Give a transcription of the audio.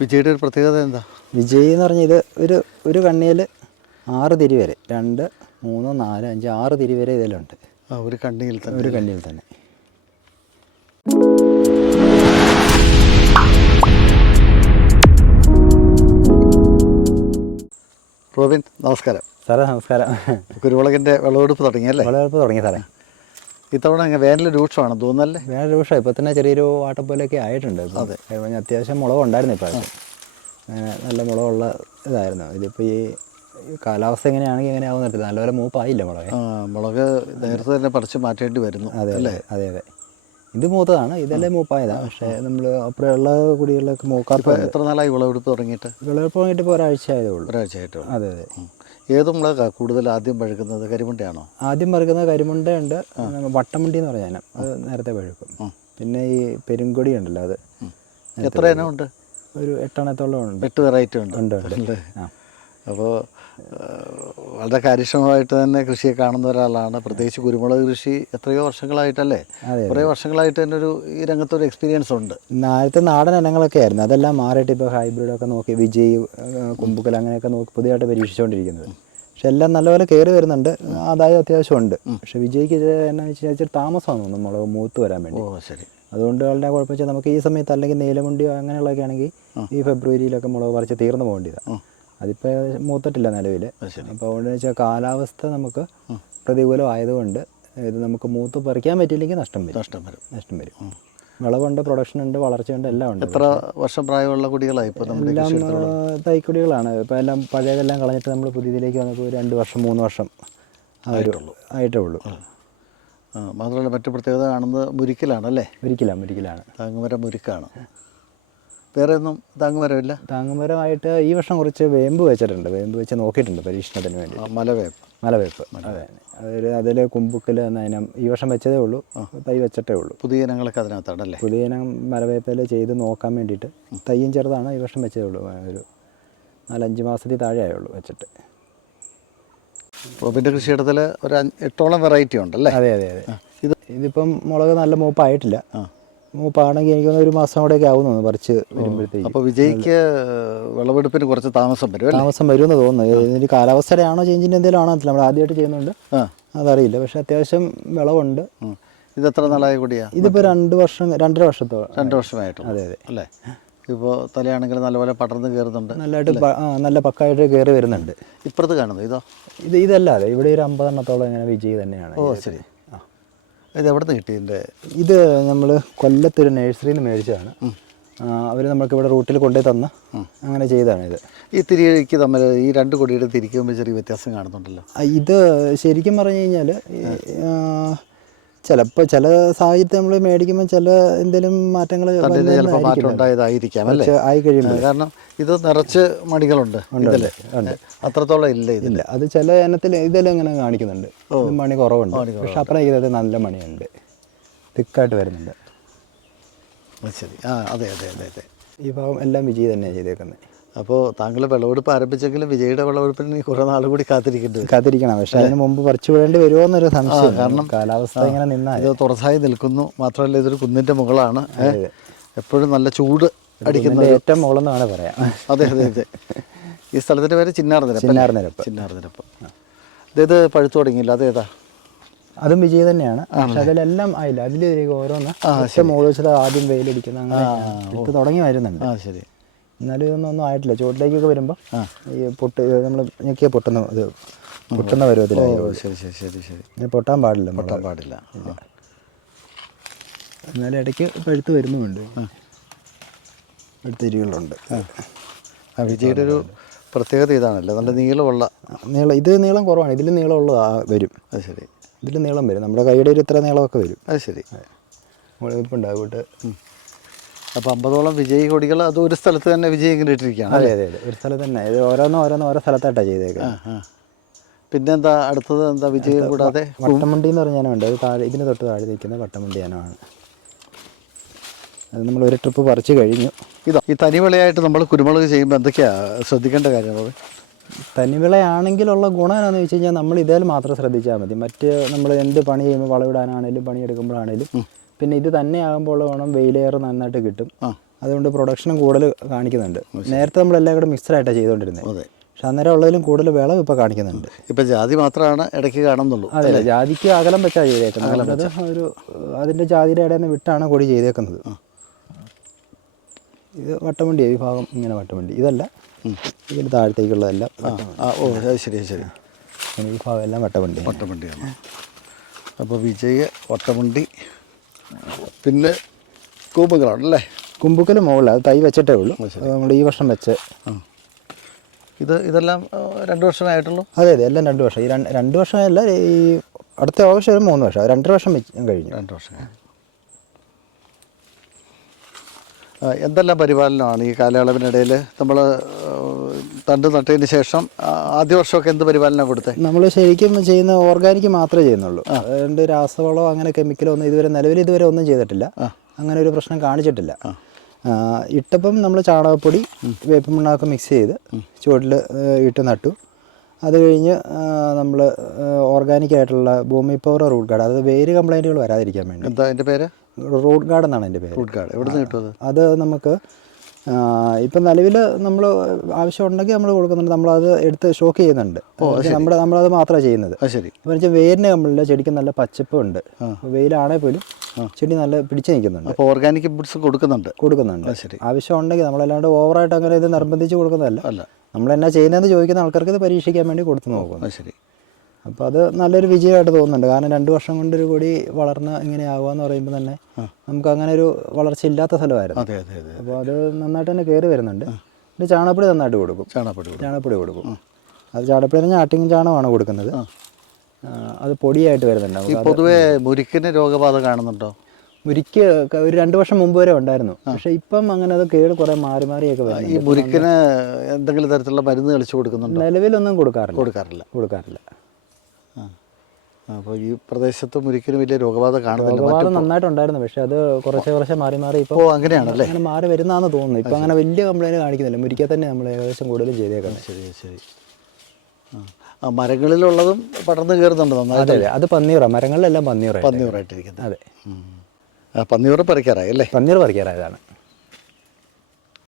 വിജയുടെ ഒരു പ്രത്യേകത എന്താ? വിജയ് എന്ന് പറഞ്ഞാൽ ഇത് ഒരു കണ്ണിയിൽ 6 തിരി വരെ 2, 3, 4, 5, 6 തിരി വരെ ഇതിലുണ്ട്. ഒരു കണ്ണിയിൽ തന്നെ. ഒരു കണ്ണിയിൽ തന്നെ. റോബിൻ, നമസ്കാരം. സാറേ നമസ്കാരം. കുരുമുളകിൻ്റെ വിളവെടുപ്പ് തുടങ്ങിയല്ലേ? വിളവെടുപ്പ് തുടങ്ങി സാറേ. ഇത്തവണ വേനൽ രൂക്ഷമാണ് തോന്നല്ലേ? വേനൽ രൂക്ഷം. ഇപ്പോൾ തന്നെ ചെറിയൊരു വാട്ടപ്പോലൊക്കെ ആയിട്ടുണ്ട്. അതെ, അത്യാവശ്യം മുളകുണ്ടായിരുന്നു. ഇപ്പോൾ നല്ല മുളകുള്ള ഇതായിരുന്നു. ഇതിപ്പോൾ ഈ കാലാവസ്ഥ എങ്ങനെയാണെങ്കിൽ എങ്ങനെയാവും നിർത്തി നല്ലപോലെ മൂപ്പായില്ല മുളക്. മുളക് നേരത്തെ തന്നെ പറിച്ച് മാറ്റേണ്ടി വരുന്നു. അതെ അല്ലേ? അതെ അതെ. ഇത് മൂത്തതാണ്, ഇതെല്ലാം മൂപ്പായതാണ്. പക്ഷേ നമ്മൾ അപ്പുറമുള്ള കുടികളിലൊക്കെ മൂക്കാത്ത. എത്ര നാളായി വിളവെടുപ്പ് തുടങ്ങിയിട്ട്? വിളവെടുപ്പ് തുടങ്ങിയിട്ട് ഇപ്പോൾ ഒരാഴ്ച ആയതേ ഉള്ളൂ. ഒരാഴ്ചയായിട്ടോ? അതെ അതെ. ഏത് മുളകാണ് കൂടുതൽ ആദ്യം പഴുക്കുന്നത്? കരിമുണ്ടയാണോ? ആദ്യം പഴുക്കുന്നത് കരിമുണ്ടയുണ്ട്, വട്ടമുണ്ടി എന്ന് പറഞ്ഞാൽ അത് നേരത്തെ പഴുക്കും. പിന്നെ ഈ പെരുങ്കൊടി ഉണ്ടല്ലോ, അത് എത്ര ഇനം ഉണ്ട്? ഒരു 8 എണ്ണത്തോളം ഉണ്ട്. 8 വെറൈറ്റി ഉണ്ട്. ഉണ്ട്. അപ്പോൾ വളരെ കാര്യക്ഷമമായിട്ട് തന്നെ കൃഷിയെ കാണുന്ന ഒരാളാണ്. പ്രത്യേകിച്ച് കുരുമുളക് കൃഷി എത്രയോ വർഷങ്ങളായിട്ടല്ലേ? കുറേ വർഷങ്ങളായിട്ട് തന്നെ ഈ രംഗത്തൊരു എക്സ്പീരിയൻസ് ഉണ്ട്. നേരത്തെ നാടൻ ഇനങ്ങളൊക്കെ ആയിരുന്നു, അതെല്ലാം മാറിയിട്ട് ഇപ്പോൾ ഹൈബ്രിഡൊക്കെ നോക്കി വിജയ്, കുമ്പുക്കൽ അങ്ങനെയൊക്കെ നോക്കി പുതിയതായിട്ട് പരീക്ഷിച്ചുകൊണ്ടിരിക്കുന്നത്. പക്ഷെ എല്ലാം നല്ലപോലെ കയറി വരുന്നുണ്ട്, ആദായം അത്യാവശ്യം ഉണ്ട്. പക്ഷെ വിജയ്ക്ക് എന്നാ വെച്ചാൽ താമസമാണ് തോന്നുന്നു മുളക് മൂത്ത് വരാൻ വേണ്ടി. ശരി. അതുകൊണ്ട് വളരെ കുഴപ്പം വെച്ചാൽ നമുക്ക് ഈ സമയത്ത് അല്ലെങ്കിൽ നീലമുണ്ടിയോ അങ്ങനെയുള്ളതൊക്കെ ആണെങ്കിൽ ഈ ഫെബ്രുവരിയിലൊക്കെ മുളക് പറിച്ച് തീർന്നു പോകേണ്ടതാണ്. അതിപ്പോൾ മൂത്തിട്ടില്ല നിലവിൽ. അപ്പോൾ അതുകൊണ്ട് വെച്ചാൽ കാലാവസ്ഥ നമുക്ക് പ്രതികൂലമായതുകൊണ്ട് ഇത് നമുക്ക് മൂത്ത് പറിക്കാൻ പറ്റിയില്ലെങ്കിൽ നഷ്ടം വരും. വിളവുണ്ട്, പ്രൊഡക്ഷൻ ഉണ്ട്, വളർച്ചയുണ്ട്, എല്ലാം ഉണ്ട്. എത്ര വർഷം പ്രായമുള്ള കുടികളായി ഇപ്പോൾ? എല്ലാം തൈക്കുടികളാണ്. ഇപ്പോൾ എല്ലാം പഴയതെല്ലാം കളഞ്ഞിട്ട് നമ്മൾ പുതിയതിലേക്ക് വന്നപ്പോൾ 2 വർഷം 3 വർഷം ആയിട്ടേ ഉള്ളൂ. മാത്രമല്ല മറ്റു പ്രത്യേകത കാണുന്നത് മുരിക്കലാണല്ലേ? മുരിക്കലാണ്. താങ്ങുമരം മുരിക്കാണ്. വേറെ ഒന്നും താങ്ങുമരമില്ല? താങ്ങുമരമായിട്ട് ഈ വർഷം കുറച്ച് വേമ്പ് വെച്ചിട്ടുണ്ട്. വേമ്പ് വെച്ച് നോക്കിയിട്ടുണ്ട് പരീക്ഷണത്തിന് വേണ്ടി. മലവേപ്പ്. അതെ. അതിൽ കുമ്പുക്കൽ എന്ന ഇനം ഈ വർഷം വെച്ചതേ ഉള്ളൂ, തൈ വെച്ചിട്ടേ ഉള്ളൂ. പുതിയ ഇനങ്ങളൊക്കെ അതിനകത്താണല്ലേ? പുതിയ ഇനം മലവേപ്പില ചെയ്ത് നോക്കാൻ വേണ്ടിയിട്ട് തൈയും ചെറുതാണ്, ഈ വർഷം വെച്ചതേ ഉള്ളൂ. ഒരു 4-5 മാസത്തിൽ താഴെ ആയുള്ളൂ വെച്ചിട്ട്. റോബിൻ്റെ കൃഷിയിടത്തിൽ ഒരു 8ഓളം വെറൈറ്റി ഉണ്ടല്ലേ? അതെ. ഇതിപ്പം മുളക് നല്ല മൂപ്പായിട്ടില്ല. മൂപ്പാണെങ്കിൽ എനിക്ക് 1 മാസം കൂടെയൊക്കെ ആവുന്നു പറിച്ച് വരുമ്പോഴത്തേക്ക്. അപ്പോൾ വിജയ്ക്ക് വിളവെടുപ്പിന് കുറച്ച് താമസം വരുമെന്ന് തോന്നുന്നു. ഇതിന് കാലാവസ്ഥയുടെ ആണോ ചേഞ്ചിൻ്റെ എന്തെങ്കിലും ആണോ നമ്മൾ ആദ്യമായിട്ട് ചെയ്യുന്നുണ്ട്, അതറിയില്ല. പക്ഷെ അത്യാവശ്യം വിളവുണ്ട്. ഇത് എത്ര നാളായ കൂടിയാണ്? ഇതിപ്പോൾ 2.5 വർഷത്തോളം. 2 വർഷമായിട്ട്. അതെ അല്ലേ? ഇപ്പോൾ തലയാണെങ്കിൽ നല്ലപോലെ പടർന്ന് കയറുന്നുണ്ട്, നല്ലതായിട്ട് നല്ല പക്കായിട്ട് കയറി വരുന്നുണ്ട്. ഇപ്പുറത്ത് കാണുന്നത് ഇതല്ലാതെ ഇവിടെ ഒരു 50 എണ്ണത്തോളം ഇങ്ങനെ വിജയ് തന്നെയാണ്. ശരി. ഇത് എവിടെ നിന്ന് കിട്ടി? ഇത് നമ്മൾ കൊല്ലത്തൊരു നഴ്സറിയിൽ നിന്ന് മേടിച്ചതാണ്. അവർ നമ്മൾക്ക് ഇവിടെ റൂട്ടിൽ കൊണ്ടുപോയി തന്ന് അങ്ങനെ ചെയ്തതാണ്. ഇത് ഈ തിരിക്ക് തമ്മിൽ ഈ 2 കൊടിയുടെ തിരിക്കുമ്പോൾ ചെറിയ വ്യത്യാസം കാണുന്നുണ്ടല്ലോ. ഇത് ശരിക്കും പറഞ്ഞു കഴിഞ്ഞാൽ ചിലപ്പോൾ ചില സാഹചര്യത്തിൽ നമ്മൾ മേടിക്കുമ്പോൾ ചില എന്തെങ്കിലും മാറ്റങ്ങൾ ആയി കഴിയുമ്പോൾ. കാരണം ഇത് നിറച്ച് മണികളുണ്ട്, അത്രത്തോളം ഇല്ല. അത് ചില ഇനത്തിൽ ഇതെല്ലാം ഇങ്ങനെ കാണിക്കുന്നുണ്ട്, മണി കുറവുണ്ട്. പക്ഷെ അപ്പുറം ചെയ്തത് നല്ല മണിയുണ്ട്, തിക്കായിട്ട് വരുന്നുണ്ട്. ശരി. അതെ. ഈ ഭാഗം എല്ലാം വിജയ് തന്നെയാണ് ചെയ്തേക്കുന്നത്. അപ്പോൾ താങ്കൾ വിളവെടുപ്പ് ആരംഭിച്ചെങ്കിലും വിജയുടെ വിളവെടുപ്പിന് കുറേ നാൾ കൂടി കാത്തിരിക്കണം. പക്ഷേ അതിന് മുമ്പ് പറിച്ചു വിടേണ്ടി വരുമോ എന്നൊരു സംശയം. കാരണം കാലാവസ്ഥ ഇങ്ങനെ നിന്നാൽ ഇത് തുറസായി നിൽക്കുന്നു. മാത്രമല്ല ഇതൊരു കുന്നിൻ്റെ മുകളാണ്, എപ്പോഴും നല്ല ചൂട് അടിക്കുന്ന ഏറ്റവും മുകളെന്നാണ് പറയാം. അതെ. ഈ സ്ഥലത്തിൻ്റെ പേര് ചിന്നാർനിരപ്പ്. ഇത് പഴുത്തു തുടങ്ങിയില്ല? അതേതാ? അതും വിജയ് തന്നെയാണ്. പക്ഷെ അതിലെല്ലാം ആയില്ല. അതിലേക്ക് ഓരോന്ന് മുകളിൽ വെച്ചത് ആദ്യം വെയിലടിക്കുന്ന അങ്ങനെ തുടങ്ങി വരുന്നുണ്ട്. ശരി. എന്നാലും ഇതൊന്നും ആയിട്ടില്ല. ചുവട്ടിലേക്കൊക്കെ വരുമ്പോൾ ഈ നമ്മൾ ഞെക്കിയ പൊട്ടുന്ന പരുവത്തിലായി. ശരി. പൊട്ടാൻ പാടില്ല. എന്നാലും ഇടയ്ക്ക് പഴുത്ത് വരുന്നുമുണ്ട്, തിരികളുണ്ട്. വിജയുടെ ഒരു പ്രത്യേകത ഇതാണല്ലോ, നല്ല നീളമുള്ള ഇത് നീളം കുറവാണ്. ഇതിൽ നീളമുള്ള വരും. അത് ശരി. ഇതിൽ നീളം വരും. നമ്മുടെ കൈയുടെ ഒരു ഇത്ര നീളമൊക്കെ വരും. അത് ശരി. മുളകുണ്ടായിട്ട്. അപ്പോൾ 50ഓളം വിജയ് കൊടികൾ അത് ഒരു സ്ഥലത്ത് തന്നെ വിജയ് ഇങ്ങനെ ഇട്ടിരിക്കുകയാണ്? അതെ. ഒരു സ്ഥലത്ത് തന്നെ. ഇത് ഓരോ സ്ഥലത്തായിട്ടാണ് ചെയ്തേക്കുന്നത്. പിന്നെന്താ അടുത്തത്? എന്താ വിജയം കൂടാതെ? വട്ടമുണ്ടി എന്ന് പറഞ്ഞ ഇനമുണ്ട്. അത് താഴെ, ഇതിന് തൊട്ട് താഴെ നിൽക്കുന്ന വട്ടമുണ്ടി ഇനമാണ്. അത് നമ്മൾ ഒരു ട്രിപ്പ് പറിച്ച് കഴിഞ്ഞു. ഈ തനിവിളയായിട്ട് നമ്മൾ കുരുമുളക് ചെയ്യുമ്പോൾ എന്തൊക്കെയാണ് ശ്രദ്ധിക്കേണ്ട കാര്യങ്ങൾ? തനിവിളയാണെങ്കിലുള്ള ഗുണം എന്താണെന്ന് വെച്ച് കഴിഞ്ഞാൽ നമ്മൾ ഇതേൽ മാത്രം ശ്രദ്ധിച്ചാൽ മതി. മറ്റ് നമ്മൾ എന്ത് പണി ചെയ്യുമ്പോൾ വളവിടാനാണേലും പണിയെടുക്കുമ്പോഴാണേലും പിന്നെ ഇത് തന്നെ ആകുമ്പോൾ ഗുണം വെയിലേറെ നന്നായിട്ട് കിട്ടും. അതുകൊണ്ട് പ്രൊഡക്ഷനും കൂടുതൽ കാണിക്കുന്നുണ്ട്. നേരത്തെ നമ്മളെല്ലാം കൂടെ മിക്സഡായിട്ടാണ് ചെയ്തുകൊണ്ടിരുന്നത്. അതെ. പക്ഷെ അന്നേരം ഉള്ളതിലും കൂടുതൽ വിളവ് ഇപ്പോൾ കാണിക്കുന്നുണ്ട്. ഇപ്പം ജാതി മാത്രമാണ് ഇടയ്ക്ക് കാണുന്നുള്ളൂ. അതെ, ജാതിക്ക് അകലം വെച്ചാണ് ചെയ്തേക്കുന്നത്. അത് ഒരു അതിൻ്റെ ജാതിയുടെ ഇടയിൽ നിന്ന് വിട്ടാണ് കൊടി ചെയ്തേക്കുന്നത്. ഇത് വട്ടവണ്ടിയാണ്, ഈ ഭാഗം ഇങ്ങനെ വട്ടവണ്ടി. ഇതല്ല, ഇതിന് താഴത്തേക്കുള്ളതെല്ലാം. ഓ ശരി ശരി. ഈ ഭാഗം എല്ലാം വട്ടവണ്ടി. വട്ടവണ്ടിയാണ്. അപ്പോൾ വിജയ വട്ടവണ്ടി. പിന്നെ കൂമ്പുകളാണല്ലേ? കുമ്പുക്കൽ മുകളിൽ അത് തൈ വെച്ചിട്ടേ ഉള്ളൂ. നമ്മൾ ഈ വർഷം വെച്ച്. ഇതെല്ലാം 2 വർഷമേ ആയിട്ടുള്ളൂ? അതെ അതെ, എല്ലാം 2 വർഷം. ഈ 2 വർഷമല്ല, ഈ അടുത്ത ഓഗസ്റ്റ് ഒരു 3 വർഷം, 2.5 വർഷം കഴിഞ്ഞു. 2 വർഷം. എന്തെല്ലാം പരിപാലനമാണ് ഈ കാലയളവിനിടയിൽ? നമ്മൾ തണ്ട് നട്ടതിന് ശേഷം ആദ്യ വർഷമൊക്കെ എന്ത് പരിപാലനം കൊടുത്തത്? നമ്മൾ ശരിക്കും ചെയ്യുന്ന ഓർഗാനിക് മാത്രമേ ചെയ്യുന്നുള്ളൂ. അതുകൊണ്ട് രാസവളമോ അങ്ങനെ കെമിക്കലോ ഒന്നും ഇതുവരെ ഒന്നും ചെയ്തിട്ടില്ല. അങ്ങനെ ഒരു പ്രശ്നം കാണിച്ചിട്ടില്ല. ഇട്ടപ്പം നമ്മൾ ചാണകപ്പൊടി വേപ്പിൻ പിണ്ണാക്ക് മിക്സ് ചെയ്ത് ചുവട്ടിൽ ഇട്ട് നട്ടു. അത് കഴിഞ്ഞ് നമ്മൾ ഓർഗാനിക്കായിട്ടുള്ള ഭൂമി പവർ റൂട്ട് ഗാർഡ്, അത് വേര് കംപ്ലൈൻറ്റുകൾ വരാതിരിക്കാൻ വേണ്ടി. എന്താ അതിൻ്റെ പേര്? റൂട്ട് ഗാർഡ് എന്നാണ് എൻ്റെ പേര്. റൂട്ട് ഗാർഡ് എവിടെ നിന്ന് കിട്ടും? അത് നമുക്ക് ഇപ്പം നിലവിൽ നമ്മൾ ആവശ്യമുണ്ടെങ്കിൽ നമ്മൾ കൊടുക്കുന്നുണ്ട്. നമ്മളത് എടുത്ത് സ്റ്റോക്ക് ചെയ്യുന്നുണ്ട്. നമ്മളത് മാത്രമേ ചെയ്യുന്നത്. ശരി. അപ്പോൾ വെച്ചാൽ വേരിന് കമ്പിളില്ല, ചെടിക്ക് നല്ല പച്ചപ്പുണ്ട്. വെയിലാണെങ്കിൽ പോലും ചെടി നല്ല പിടിച്ച് നിൽക്കുന്നുണ്ട്. അപ്പോൾ ഓർഗാനിക് ഫുഡ്സ് കൊടുക്കുന്നുണ്ട്. ശരി. ആവശ്യമുണ്ടെങ്കിൽ നമ്മളല്ലാണ്ട് ഓവറായിട്ട് അങ്ങനെ ഇത് നിർബന്ധിച്ച് കൊടുക്കുന്നതല്ല. നമ്മളെന്നാ ചെയ്യുന്നതെന്ന് ചോദിക്കുന്ന ആൾക്കാർക്ക് ഇത് പരീക്ഷിക്കാൻ വേണ്ടി കൊടുത്തു നോക്കുന്നു. ശരി. അപ്പോൾ അത് നല്ലൊരു വിജയമായിട്ട് തോന്നുന്നുണ്ട്. കാരണം 2 വർഷം കൊണ്ടൊരു കൊടി വളർന്ന് ഇങ്ങനെ ആവുകയെന്ന് പറയുമ്പോൾ തന്നെ നമുക്ക് അങ്ങനെ ഒരു വളർച്ച ഇല്ലാത്ത സ്ഥലമായിരുന്നു. അപ്പോൾ അത് നന്നായിട്ട് തന്നെ കയറി വരുന്നുണ്ട്. പിന്നെ ചാണകപ്പൊടി നന്നായിട്ട് കൊടുക്കും. ചാണകപ്പൊടി കൊടുക്കും. അത് ചാണകപ്പൊടി പറഞ്ഞാൽ ആട്ടിങ് ചാണകമാണ് കൊടുക്കുന്നത്. അത് പൊടിയായിട്ട് വരുന്നുണ്ട്. പൊതുവേ മുരിക്കിന് രോഗബാധ കാണുന്നുണ്ടോ? മുരിക്ക് ഒരു 2 വർഷം മുമ്പ് വരെ ഉണ്ടായിരുന്നു. പക്ഷേ ഇപ്പം അങ്ങനെ അത് കേട് കുറേ മാറിയൊക്കെ വരുന്നു. ഈ മുരിക്കിന് എന്തെങ്കിലും തരത്തിലുള്ള മരുന്ന് കളിച്ചു കൊടുക്കുന്നുണ്ടോ? നിലവിലൊന്നും കൊടുക്കാറില്ല. അപ്പോൾ ഈ പ്രദേശത്ത് മുരിക്കിന് വലിയ രോഗബാധ കാണുന്നില്ല. നന്നായിട്ടുണ്ടായിരുന്നു, പക്ഷേ അത് കുറച്ച് മാറി ഇപ്പോൾ അങ്ങനെയാണല്ലേ? അങ്ങനെ മാറി വരുന്നതാണെന്ന് തോന്നുന്നു. ഇപ്പം അങ്ങനെ വലിയ കംപ്ലൈൻറ്റ് കാണിക്കുന്നില്ല. മുരിക്കാൻ തന്നെ നമ്മൾ ഏകദേശം കൂടുതലും ചെയ്തേക്കുന്നത്. ശരി. മരങ്ങളിലുള്ളതും പടർന്ന് കയറുന്നുണ്ട് നന്നായിട്ട്. അതെ, അത് പന്നിയൂറാണ്. മരങ്ങളിലെല്ലാം പന്നിയൂറായിട്ടിരിക്കുന്നത്. അതെ. പന്നിയൂറ് പറിക്കാറായി അല്ലേ? പന്നിയൂറ് പറിക്കാറായതാണ്.